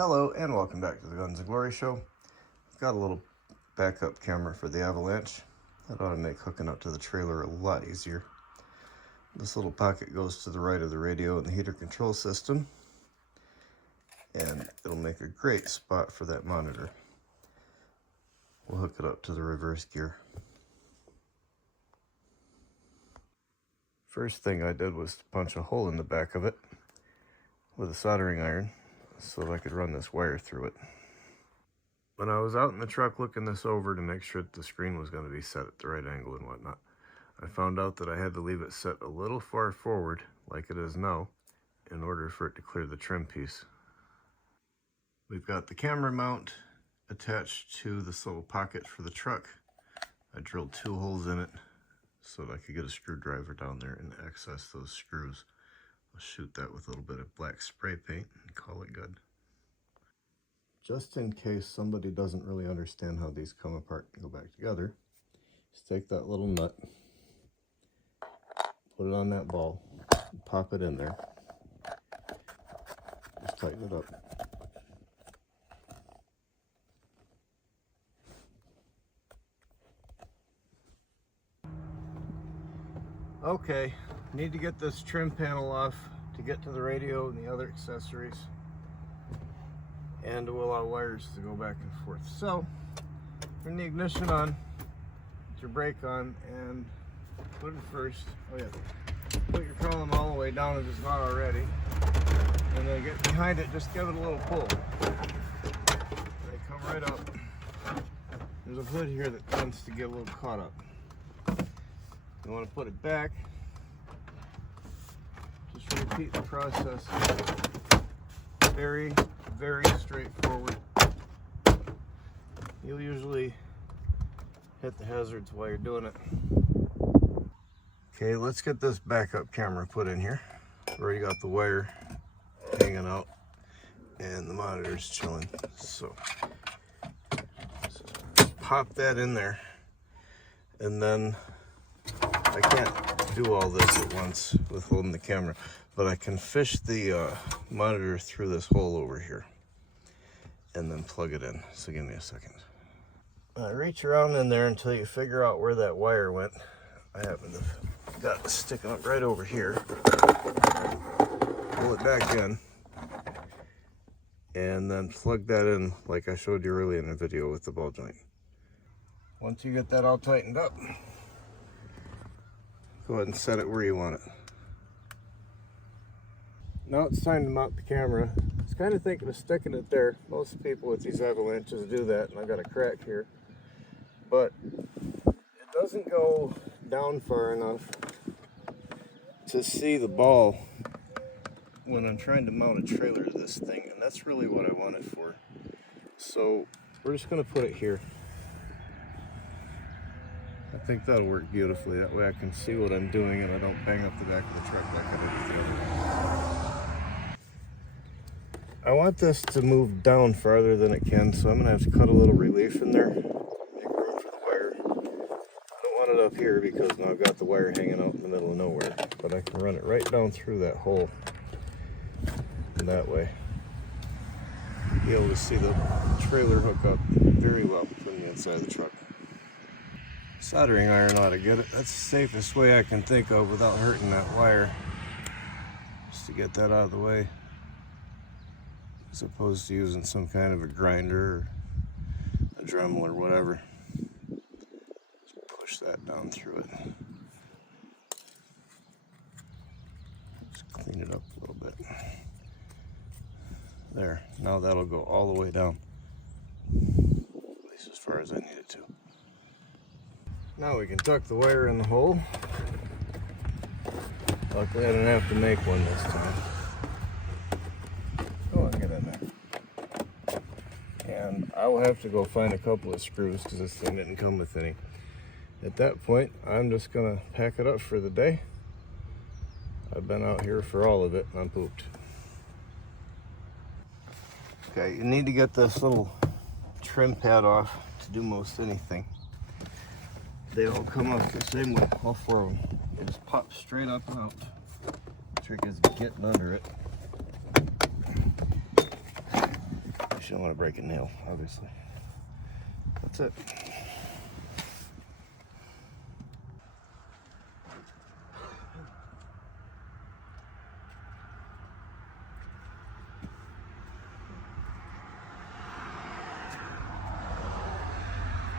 Hello and welcome back to the Guns and Glory show. Got a little backup camera for the Avalanche. That ought to make hooking up to the trailer a lot easier. This little pocket goes to the right of the radio and the heater control system, and it'll make a great spot for that monitor. We'll hook it up to the reverse gear. First thing I did was to punch a hole in the back of it with a soldering iron so that I could run this wire through it. When I was out in the truck looking this over to make sure that the screen was going to be set at the right angle and whatnot, I found out that I had to leave it set a little far forward, like it is now, in order for it to clear the trim piece. We've got the camera mount attached to this little pocket for the truck. I drilled 2 holes in it so that I could get a screwdriver down there and access those screws. I'll shoot that with a little bit of black spray paint and call it good. Just in case somebody doesn't really understand how these come apart and go back together, just take that little nut, put it on that ball, and pop it in there. Just tighten it up. Okay, need to get this trim panel off to get to the radio and the other accessories, and to allow wires to go back and forth. So, turn the ignition on, put your brake on, and put it first. Oh yeah, put your column all the way down if it's not already, and then get behind it, just give it a little pull. They come right up. There's a hood here that tends to get a little caught up. You want to put it back. Just repeat the process. Very, very straightforward. You'll usually hit the hazards while you're doing it. Okay, let's get this backup camera put in here. Already got the wire hanging out and the monitor's chilling. So pop that in there, and then I can't do all this at once with holding the camera, but I can fish the monitor through this hole over here and then plug it in. So give me a second. Reach around in there until you figure out where that wire went. I happen to have got it sticking up right over here. Pull it back in and then plug that in like I showed you earlier in the video with the ball joint. Once you get that all tightened up, go ahead and set it where you want it. Now it's time to mount the camera. I was kind of thinking of sticking it there. Most people with these Avalanches do that, and I got a crack here. But it doesn't go down far enough to see the ball when I'm trying to mount a trailer to this thing, and that's really what I want it for. So we're just going to put it here. I think that'll work beautifully. That way I can see what I'm doing and I don't bang up the back of the truck like I did with the other one. I want this to move down farther than it can, so I'm going to have to cut a little relief in there, make room for the wire. I don't want it up here because now I've got the wire hanging out in the middle of nowhere, but I can run it right down through that hole, and that way you'll be able to see the trailer hook up very well from the inside of the truck. Soldering iron ought to get it. That's the safest way I can think of without hurting that wire. Just to get that out of the way. As opposed to using some kind of a grinder or a Dremel or whatever. Just push that down through it. Just clean it up a little bit. There. Now that'll go all the way down. At least as far as I need it to. Now we can tuck the wire in the hole. Luckily I didn't have to make one this time. Go on, get in there. And I will have to go find a couple of screws because this thing didn't come with any. At that point, I'm just going to pack it up for the day. I've been out here for all of it and I'm pooped. Okay, you need to get this little trim pad off to do most anything. They all come off the same way, all 4 of them. They just pop straight up and out. The trick is getting under it. You don't want to break a nail, obviously. That's it.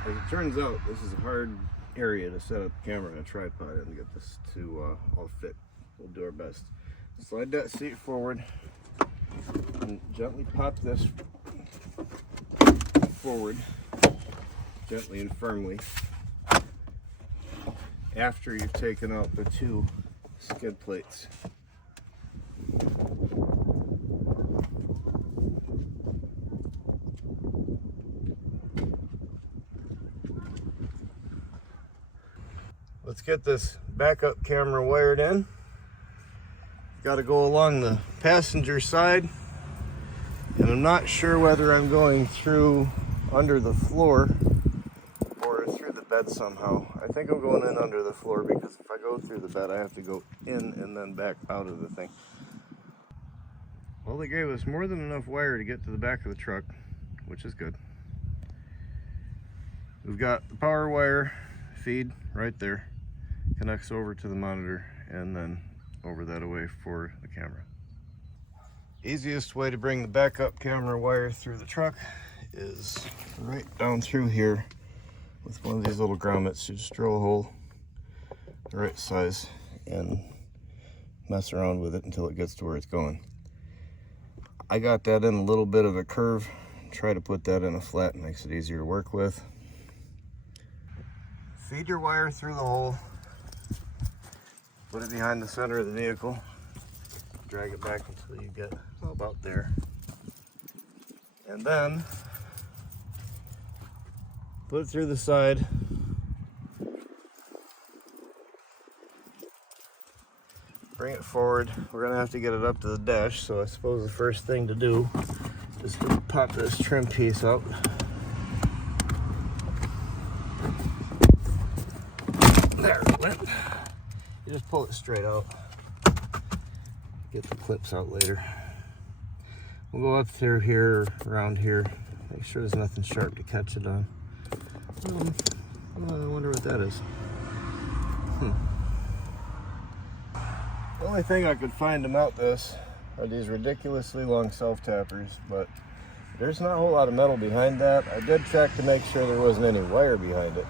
As it turns out, this is a hard area to set up a camera and a tripod and get this to all fit. We'll do our best. Slide that seat forward and gently pop this forward, gently and firmly, after you've taken out the two skid plates. Let's get this backup camera wired in. Got to go along the passenger side, and I'm not sure whether I'm going through under the floor or through the bed somehow. I think I'm going in under the floor, because if I go through the bed I have to go in and then back out of the thing. Well, they gave us more than enough wire to get to the back of the truck, which is good. We've got the power wire feed right there, connects over to the monitor, and then over that away for the camera. Easiest way to bring the backup camera wire through the truck is right down through here with one of these little grommets. You just drill a hole the right size and mess around with it until it gets to where it's going. I got that in a little bit of a curve. Try to put that in a flat, makes it easier to work with. Feed your wire through the hole. Put it behind the center of the vehicle. Drag it back until you get about there. And then put it through the side. Bring it forward. We're gonna have to get it up to the dash, so I suppose the first thing to do is to pop this trim piece out. There it went. You just pull it straight out. Get the clips out later. We'll go up through here, around here. Make sure there's nothing sharp to catch it on. I wonder what that is. The only thing I could find to mount this are these ridiculously long self-tappers, but there's not a whole lot of metal behind that. I did check to make sure there wasn't any wire behind it.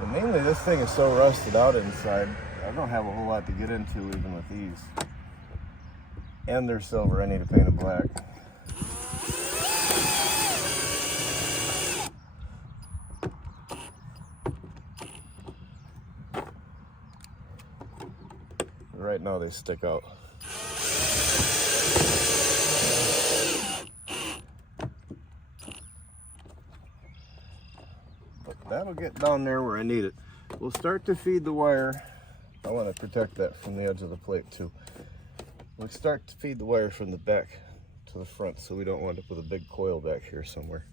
But mainly this thing is so rusted out inside, I don't have a whole lot to get into even with these. And they're silver, I need to paint them black. Right now they stick out. But that'll get down there where I need it. We'll start to feed the wire. I want to protect that from the edge of the plate too. We'll start to feed the wire from the back to the front, so we don't wind up with a big coil back here somewhere.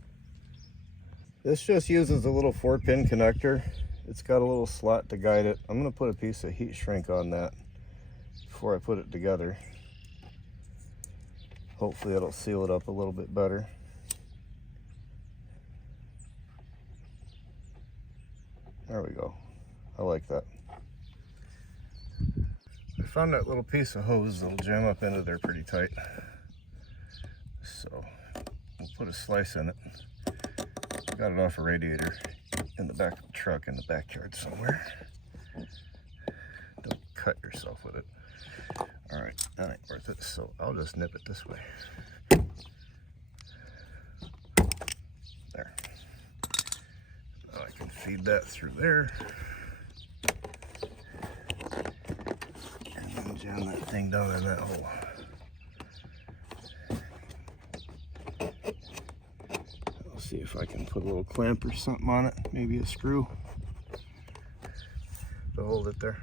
This just uses a little 4-pin connector. It's got a little slot to guide it. I'm going to put a piece of heat shrink on that before I put it together. Hopefully it'll seal it up a little bit better. There we go. I like that. I found that little piece of hose that'll jam up into there pretty tight. So we'll put a slice in it. Got it off a radiator in the back of the truck in the backyard somewhere. Don't cut yourself with it. All right, that ain't worth it, so I'll just nip it this way. There. Now I can feed that through there. And then jam that thing down in that hole. I'll see if I can put a little clamp or something on it, maybe a screw to hold it there.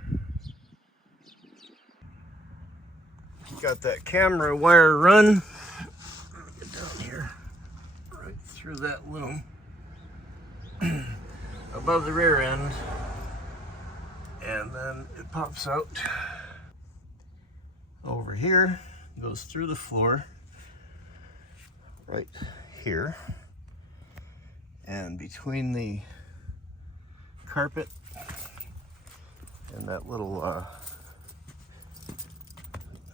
Got that camera wire run. Get down here, right through that loom, above the rear end, and then it pops out over here, goes through the floor, right here, and between the carpet and that little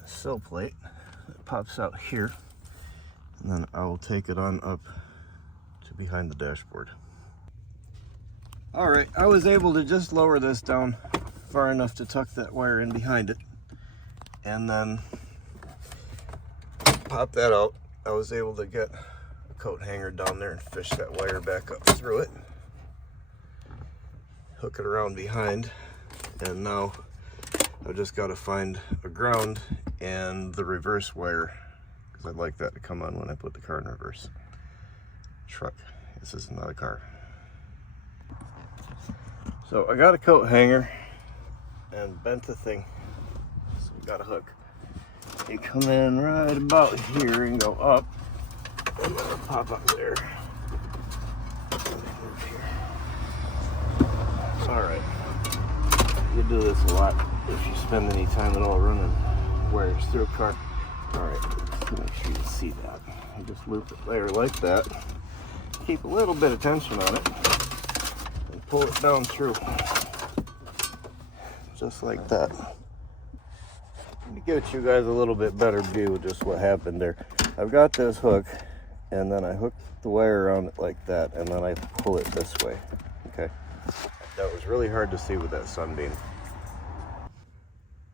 sill plate that pops out here, and then I will take it on up to behind the dashboard. All right, I was able to just lower this down far enough to tuck that wire in behind it, and then pop that out. I was able to get a coat hanger down there and fish that wire back up through it, hook it around behind, and now I've just got to find a ground and the reverse wire, because I'd like that to come on when I put the car in reverse. Truck, this is not a car. So I got a coat hanger and bent the thing, so we got a hook. You come in right about here and go up, and then it'll pop up there. Alright, you do this a lot if you spend any time at all running wires through a car. Alright, make sure you see that. You just loop it there like that. Keep a little bit of tension on it, and pull it down through. Just like that. Let me give you guys a little bit better view of just what happened there. I've got this hook, and then I hook the wire around it like that, and then I pull it this way. Okay. That was really hard to see with that sunbeam.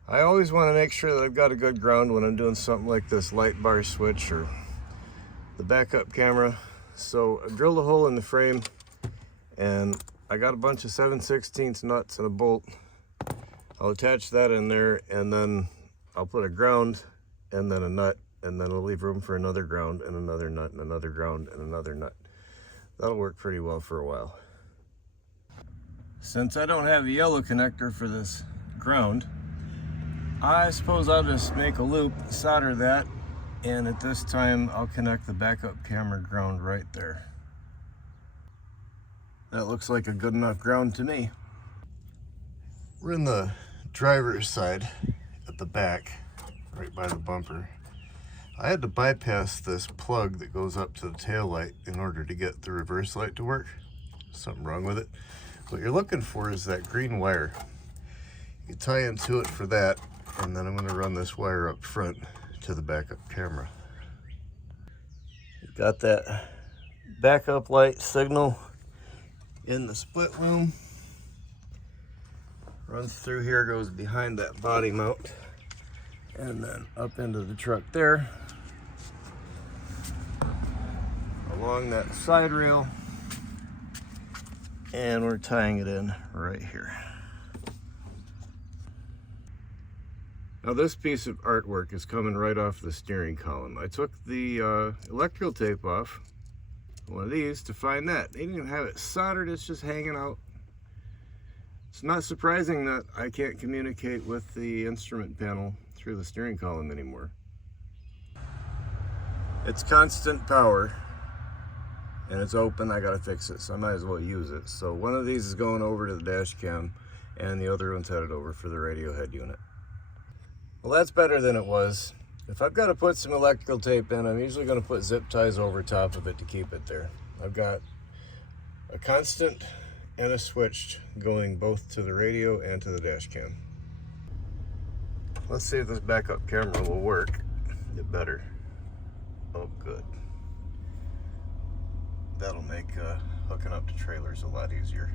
I always want to make sure that I've got a good ground when I'm doing something like this light bar switch or the backup camera. So I drilled a hole in the frame, and I got a bunch of 7/16 nuts and a bolt. I'll attach that in there, and then I'll put a ground and then a nut, and then I'll leave room for another ground and another nut and another ground and another nut. That'll work pretty well for a while. Since I don't have a yellow connector for this ground, I suppose I'll just make a loop, solder that, and at this time I'll connect the backup camera ground right there. That looks like a good enough ground to me. We're in the driver's side at the back, right by the bumper. I had to bypass this plug that goes up to the tail light in order to get the reverse light to work. Something wrong with it. What you're looking for is that green wire. You tie into it for that, and then I'm going to run this wire up front to the backup camera. You've got that backup light signal in the split room. Runs through here, goes behind that body mount, and then up into the truck there, along that side rail, and we're tying it in right here. Now this piece of artwork is coming right off the steering column. I took the electrical tape off one of these to find that. They didn't even have it soldered, it's just hanging out. It's not surprising that I can't communicate with the instrument panel through the steering column anymore. It's constant power, and it's open. I gotta fix it, so I might as well use it. So one of these is going over to the dash cam, and the other one's headed over for the radio head unit. Well, that's better than it was. If I've got to put some electrical tape in, I'm usually going to put zip ties over top of it to keep it there. I've got a constant and a switched going both to the radio and to the dash cam. Let's see if this backup camera will work. It better. Oh, good. That'll make hooking up to trailers a lot easier.